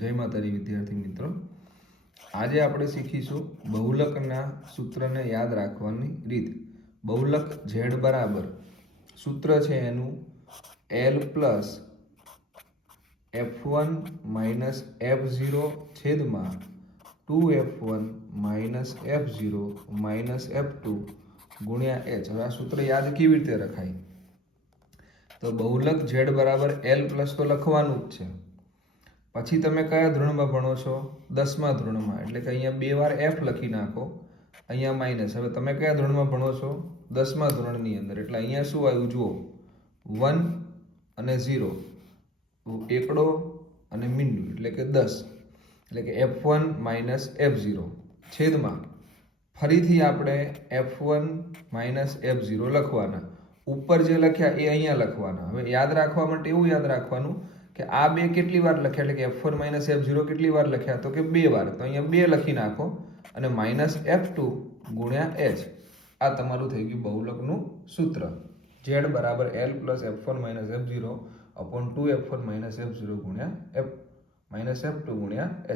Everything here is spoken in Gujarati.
જય માતાજી વિદ્યાર્થી મિત્રો, આજે આપણે શીખીશું બહુલકના સૂત્રને યાદ રાખવાની રીત. બહુલક ઝેડ બરાબર સૂત્ર છે એનું L plus F1 minus F0 છેદમાં 2F1 minus F0 minus F2 ગુણ્યા H. હવે આ સૂત્ર યાદ કેવી રીતે રખાય? તો બહુલક ઝેડ બરાબર L પ્લસ તો લખવાનું જ છે. પછી તમે કયા ધોરણમાં ભણો છો? 10મા ધોરણમાં. એટલે કે અહીંયા 2 વાર F લખી નાખો, અહીંયા માઇનસ. હવે તમે કયા ધોરણમાં ભણો છો? 10મા ધોરણની અંદર. એટલે અહીંયા શું આવ્યું જુઓ, 1 અને 0, એકડો અને મીંડું એટલે કે 10, એટલે કે F1 માઇનસ F0 છેદમાં ફરીથી આપણે F1 માઇનસ F0 લખવાના. ઉપર જે લખ્યા એ અહીંયા લખવાના. હવે યાદ રાખવા માટે એવું યાદ રાખવાનું કે આ બે કેટલી વાર લખ્યા, એટલે કે F1 માઇનસ F0 કેટલી વાર લખ્યા, તો કે 2 વાર. તો અહીંયા 2 લખી નાખો અને માઇનસ F2 ગુણ્યા H. આ તમારું થઈ ગયું બહુલકનું સૂત્ર. Z બરાબર L plus F1 minus F0 upon 2F1 minus F0 ગુણ્યા F માઇનસ F2 ગુણ્યા H.